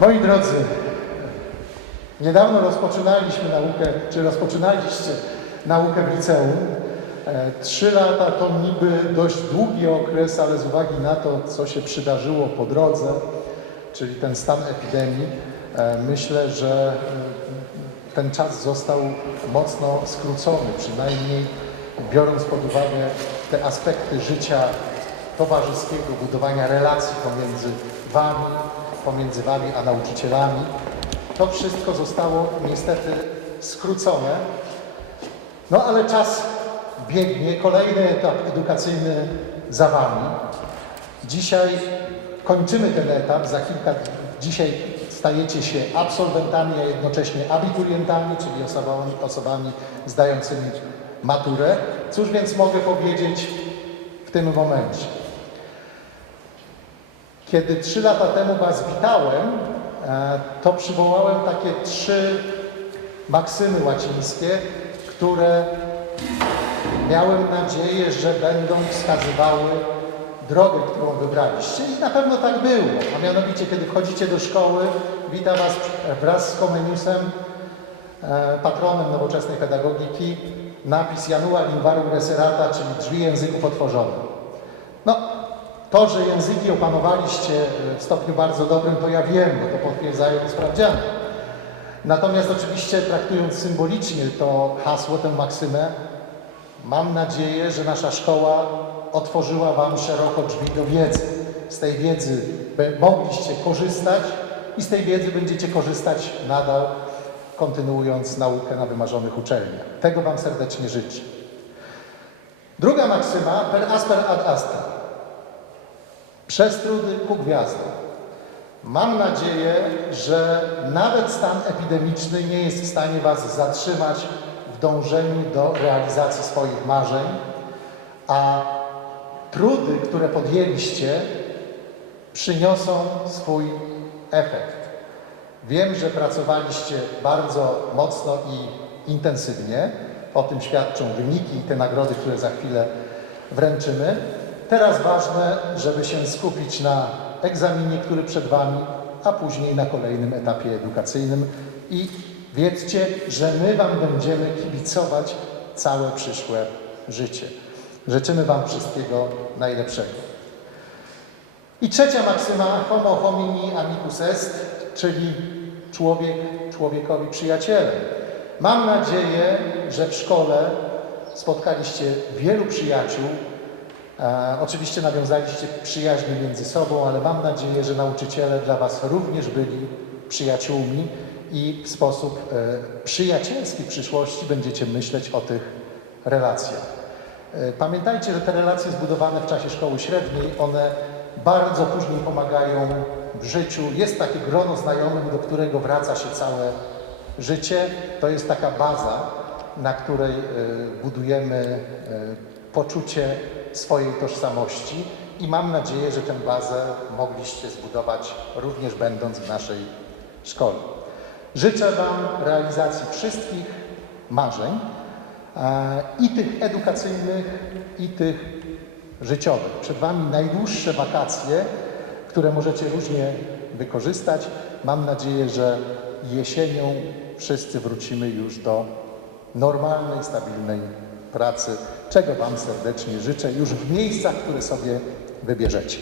Moi drodzy, niedawno rozpoczynaliśmy naukę, czy rozpoczynaliście naukę w liceum. E, Trzy lata to niby dość długi okres, ale z uwagi na to, co się przydarzyło po drodze, czyli ten stan epidemii, e, myślę, że e, ten czas został mocno skrócony, przynajmniej biorąc pod uwagę te aspekty życia towarzyskiego, budowania relacji pomiędzy Wami, pomiędzy Wami a nauczycielami. To wszystko zostało niestety skrócone. No ale czas biegnie, kolejny etap edukacyjny za Wami. Dzisiaj kończymy ten etap, za kilka. Dzisiaj stajecie się absolwentami, a jednocześnie abiturientami, czyli osobami, osobami zdającymi maturę. Cóż więc mogę powiedzieć w tym momencie? Kiedy trzy lata temu Was witałem, e, to przywołałem takie trzy maksymy łacińskie, które miałem nadzieję, że będą wskazywały drogę, którą wybraliście. I na pewno tak było. A mianowicie, kiedy wchodzicie do szkoły, wita Was wraz z Komeniusem, e, patronem nowoczesnej pedagogiki, napis Janua Limbarum Reserata, czyli drzwi języków otworzone. No, to, że języki opanowaliście w stopniu bardzo dobrym, to ja wiem, bo to potwierdzają sprawdziany. Natomiast oczywiście traktując symbolicznie to hasło, tę maksymę, mam nadzieję, że nasza szkoła otworzyła Wam szeroko drzwi do wiedzy. Z tej wiedzy mogliście korzystać i z tej wiedzy będziecie korzystać nadal, kontynuując naukę na wymarzonych uczelniach. Tego Wam serdecznie życzę. Druga maksyma, per asper ad astra. Przez trudy ku gwiazdom. Mam nadzieję, że nawet stan epidemiczny nie jest w stanie Was zatrzymać w dążeniu do realizacji swoich marzeń, a trudy, które podjęliście, przyniosą swój efekt. Wiem, że pracowaliście bardzo mocno i intensywnie. O tym świadczą wyniki i te nagrody, które za chwilę wręczymy. Teraz ważne, żeby się skupić na egzaminie, który przed Wami, a później na kolejnym etapie edukacyjnym. I wiedzcie, że my Wam będziemy kibicować całe przyszłe życie. Życzymy Wam wszystkiego najlepszego. I trzecia maksyma, homo homini amicus est, czyli człowiek człowiekowi przyjacielem. Mam nadzieję, że w szkole spotkaliście wielu przyjaciół, oczywiście nawiązaliście przyjaźnie między sobą, ale mam nadzieję, że nauczyciele dla Was również byli przyjaciółmi i w sposób e, przyjacielski w przyszłości będziecie myśleć o tych relacjach. E, Pamiętajcie, że te relacje zbudowane w czasie szkoły średniej, one bardzo później pomagają w życiu. Jest takie grono znajomych, do którego wraca się całe życie. To jest taka baza, na której e, budujemy e, poczucie swojej tożsamości i mam nadzieję, że tę bazę mogliście zbudować również będąc w naszej szkole. Życzę Wam realizacji wszystkich marzeń e, i tych edukacyjnych, i tych życiowych. Przed Wami najdłuższe wakacje, które możecie różnie wykorzystać. Mam nadzieję, że jesienią wszyscy wrócimy już do normalnej, stabilnej pracy, czego Wam serdecznie życzę już w miejscach, które sobie wybierzecie.